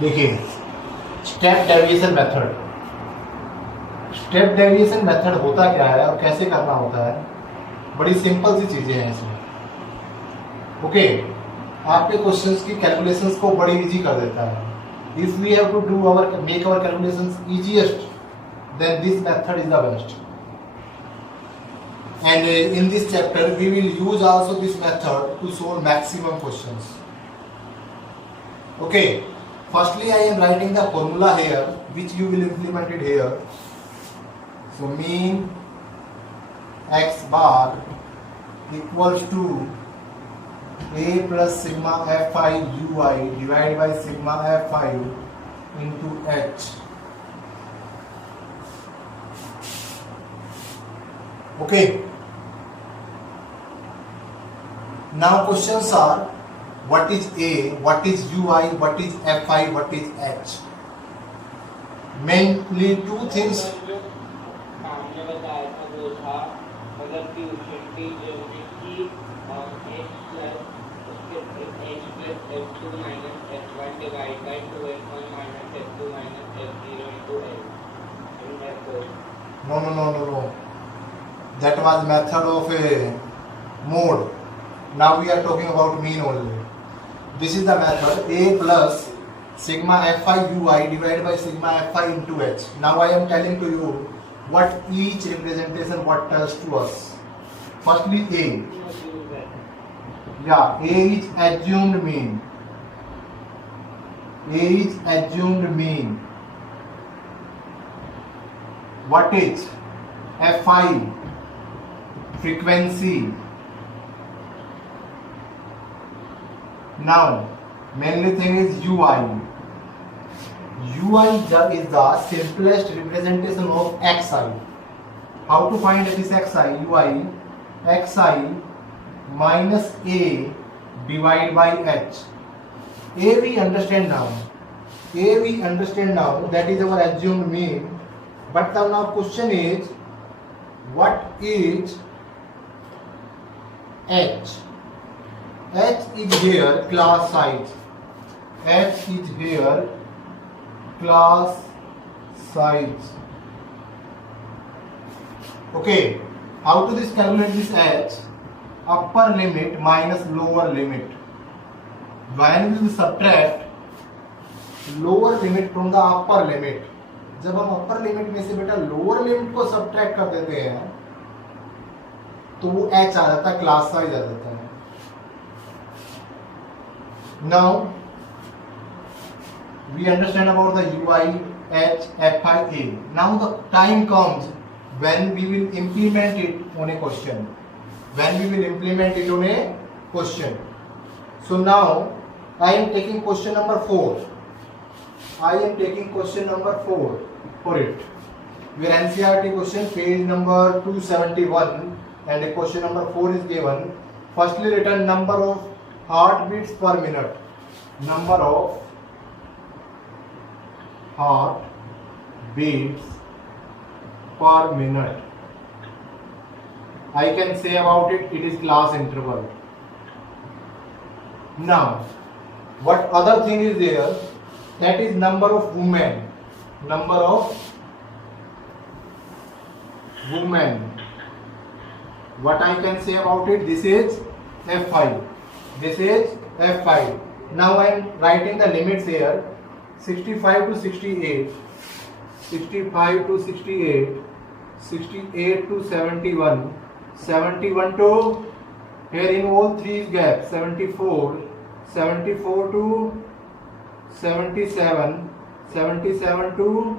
देखिए, step deviation method. Step deviation method होता क्या है और कैसे करना होता है, बड़ी सिंपल सी चीजें हैं इसमें। ओके, आपके क्वेश्चंस की कैलकुलेशंस को बड़ी इजी कर देता है। If we have to do our make our calculations easiest, then this method is the best. And in this chapter we will use also this method to solve maximum questions. Okay, firstly I am writing the formula here which you will implement it here. So mean x bar equals to a plus sigma fi ui divided by sigma fi into h. Okay, now questions are what is a, what is ui, what is fi, what is h. Mainly two things. सामने बताया था वो था मतलब कि उसकी geometry x plus उसके x plus f2 minus f1 divide by 2f1 minus f2 minus f0 into l. In that code. No. That was method of a mode. Now we are talking about mean only. This is the method a plus sigma fi ui divided by sigma fi into h. Now I am telling to you what each representation what tells to us. Firstly a. Yeah, a is assumed mean. A is assumed mean. What is fi? Frequency. Now mainly thing is ui. Ui is the simplest representation of xi. How to find this xi? Ui xi minus a divided by h. A we understand now. That is our assumed mean. But now question is what is h? H is here class size. H is here class size. Okay, how to this calculate this h? Upper limit minus lower limit. When we will subtract lower limit from the upper limit, जब हम upper limit में से बेटा lower limit को subtract कर देते हैं तो वो h आ जाता है, क्लास साइज आ जाता है. Now we understand about the ui h fi a. Now the time comes when we will implement it on a question. So now I am taking question number 4. For it. Where NCERT question page number 271 and a question number 4 is given. Firstly written number of heartbeats per minute. Number of heartbeats per minute. I can say about it, it is class interval. Now, what other thing is there? That is number of women. What I can say about it? This is F5. Now I am writing the limits here. 65 to 68, 68 to 71, 71 to, here in all three gaps, 74 to 77, 77 to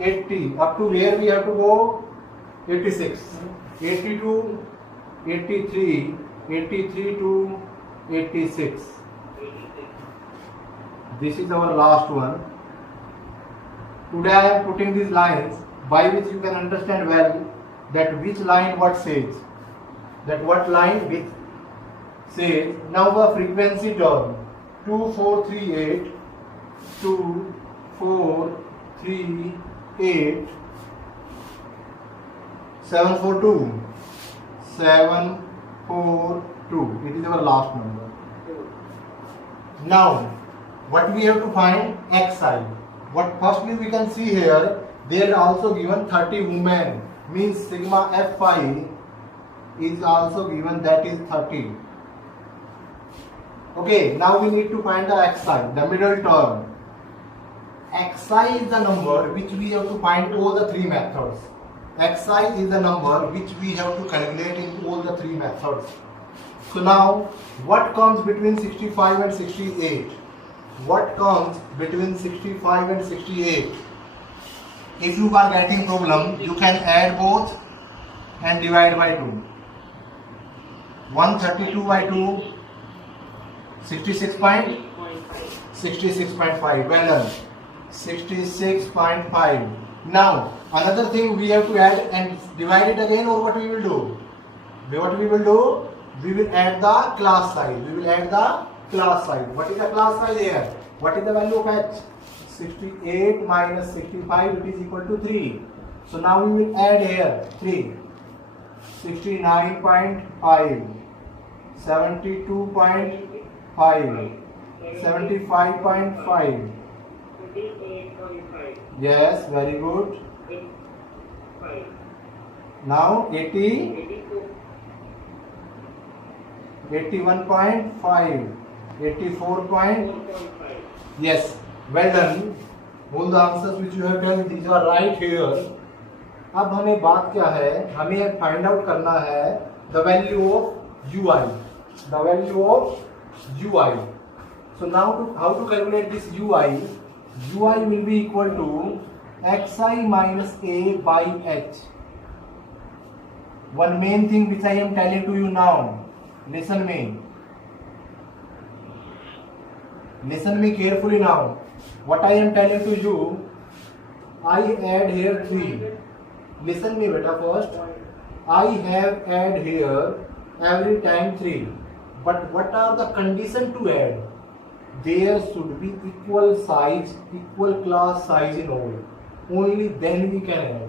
80, up to where we have to go? 86, 80 to 83, 83 to 86. This is our last one. Today I am putting these lines by which you can understand well that which line what says. That what line which says. Now the frequency term 2438, 2438, 742. It is our last number. Now what we have to find? Xi. What firstly we can see here, they are also given 30 women, means sigma Fi is also given, that is 30. Okay, now we need to find the Xi, the middle term. Xi is the number which we have to find all the three methods. Xi is the number which we have to calculate in all the three methods. So now, what comes between 65 and 68? What comes between 65 and 68? If you are getting problem, you can add both and divide by 2. 132 by 2, 66.5. Well done. 66.5. Now, another thing we have to add and divide it again, or what we will do? What we will do? We will add the class size. We will add the class size. What is the class size here? What is the value of h? 68 minus 65, it is equal to 3. So now we will add here 3. 69.5, 72.5, 75.5. Yes, very good. Now 80, 81.5, 84. Yes, well done. All the answers which you have done, these are right here. अब हमें बात क्या है, हमें find out करना है the value of ui, the value of ui. So now how to calculate this ui? Ui will be equal to xi minus a by h. One main thing which I am telling to you now, listen me carefully now. What I am telling to you, I add here 3. Listen me beta first. I have add here every time 3. But what are the condition to add? There should be equal size, equal class size in all. Only then we can add.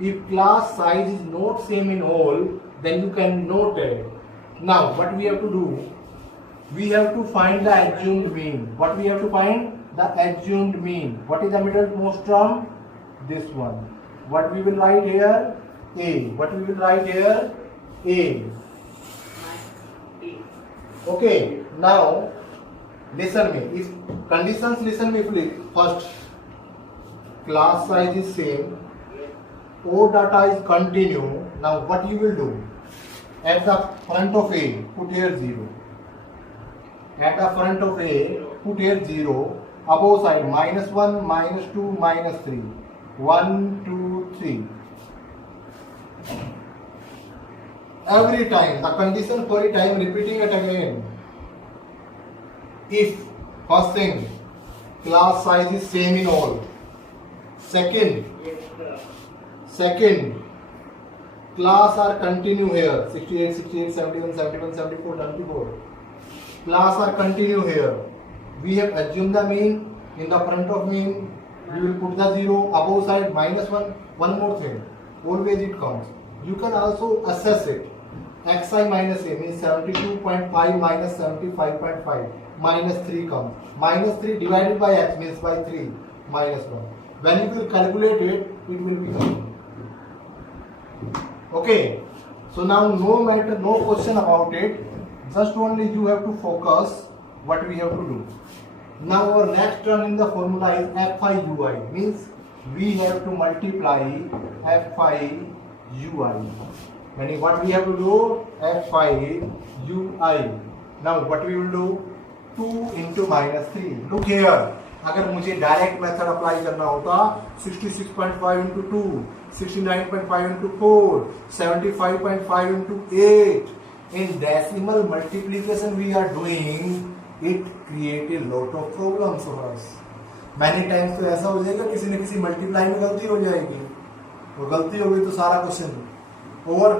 If class size is not same in all, then you cannot add. Now what we have to do? We have to find the assumed mean. What we have to find? The assumed mean. What is the middlemost term? This one. What we will write here? A. What we will write here? A. Okay. Now listen me. If conditions, listen me please. First, class size is same. O data is continue. Now what you will do? At the front of A, put here 0. At the front of A, put here 0. Above side, -1, -2, -3. 1, 2, 3. Every time, the condition for a time, repeating it again. If, first thing, class size is same in all. Second, class are continue here. 68, 68, 71, 71, 74, 74. Class are continue here. We have assumed the mean. In the front of mean, we will put the 0. Above side, -1. One more thing. Always it comes. You can also assess it. Xi minus a means 72.5 minus 75.5. -3 comes. -3 divided by x means by 3. -1. When you will calculate it, it will become. Okay. So now no matter, no question about it. Just only you have to focus what we have to do. Now our next term in the formula is Fi ui, means we have to multiply Fi ui. Meaning what we have to do? Fi ui. Now what we will do? 2 into -3. Look here. अगर मुझे direct method apply करना होता 66.5 into 2, 69.5 into 4, 75.5 into 8. In decimal multiplication we are doing, it create a lot of problems for us. Many times तो ऐसा हो जाएगा किसी न किसी मल्टीप्लाई में गलती हो जाएगी, और गलती होगी तो सारा question over.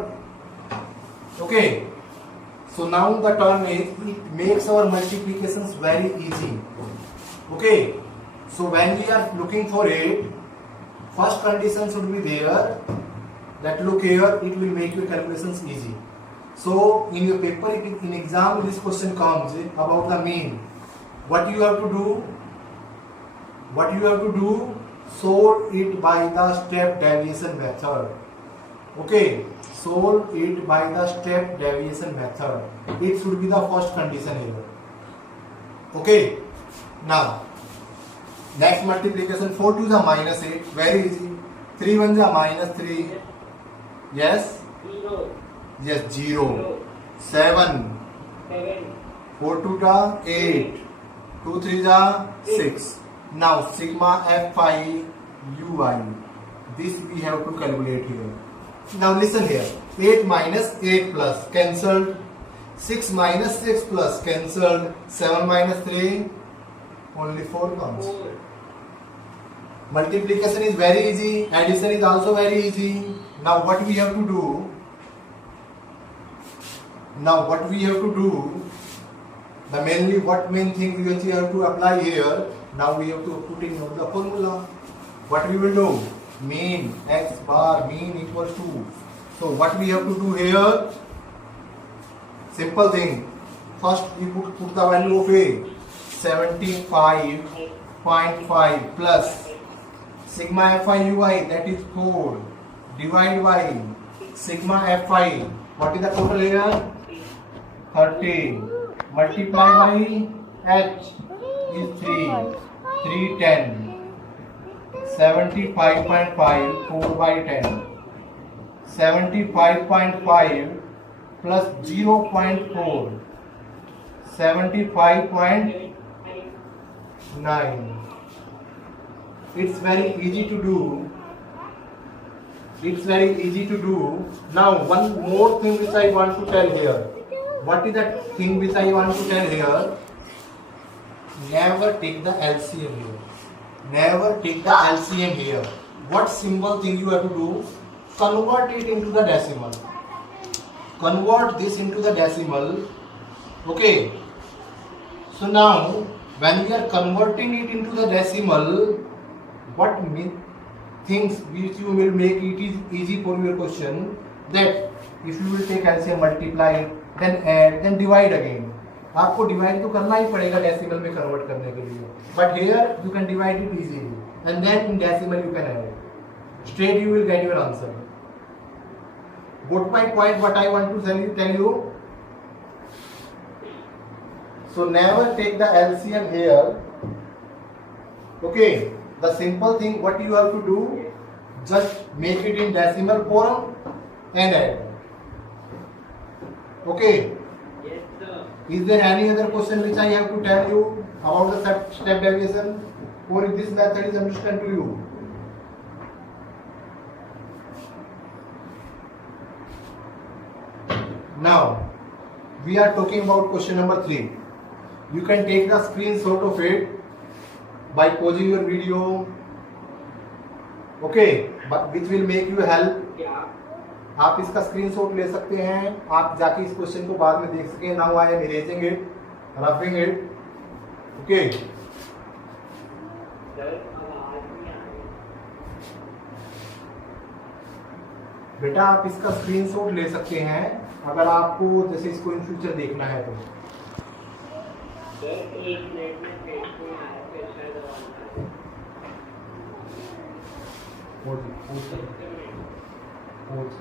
Okay, so now the term is, it makes our multiplications very easy. Okay, so when we are looking for it, first condition should be there, that look here, it will make your calculations easy. So in your paper, in exam, this question comes about the mean. what you have to do, solve it by the step deviation method. Okay, solve it by the step deviation method. It should be the first condition here. Okay, now next multiplication, 4 to the minus 8, very easy. 3 1 the minus 3, yes, 0. yes, 0. 7, 4 to the 8, 2 3 the 6. Now sigma fi ui, this we have to calculate here. Now listen here, 8 minus 8 plus cancelled, 6 minus 6 plus cancelled, 7 minus 3, only 4 comes. 4. Multiplication is very easy, addition is also very easy. Now what we have to do? The main thing which we have to apply here. Now we have to put in the formula. What we will do? Mean x bar mean equals to. So what we have to do here? Simple thing. First we put the value of a 75.5 plus sigma fi ui, that is 4, divide by sigma fi. What is the total here? 30. Multiply by h is 3. 310. 75.5 4 by 10. 75.5 plus 0.4. 75.9. It's very easy to do. Now one more thing which I want to tell here. What is that thing which I want to tell here? Never take the LCM here. What simple thing you have to do? Convert it into the decimal. Convert this into the decimal. Okay. So now when we are converting it into the decimal, what things which you will make it is easy for your question, that if you will take LCM, multiply it, then add, then divide again. आपको divide तो करना ही पड़ेगा decimal में convert करने के लिए, but here you can divide it easily and then in decimal you can add, straight you will get your answer. Got my point what I want to tell you? So never take the LCM here. Okay, the simple thing what you have to do, just make it in decimal form and add. Okay. Yes, sir. Is there any other question which I have to tell you about the step deviation, or if this method is understood to you? Now we are talking about question number 3. You can take the screenshot of it by pausing your video. Okay, but which will make you help. Yeah. आप इसका screenshot ले सकते हैं, आप जाके इस question को बाद में देख सकें. Now I am erasing it, roughing it. Okay, बेटा आप इसका स्क्रीनशॉट ले सकते हैं अगर आपको जैसे इसको इन फ्यूचर देखना है तो. सर 1 मिनट में पेट में आया प्रेशर दबाना है. ओके.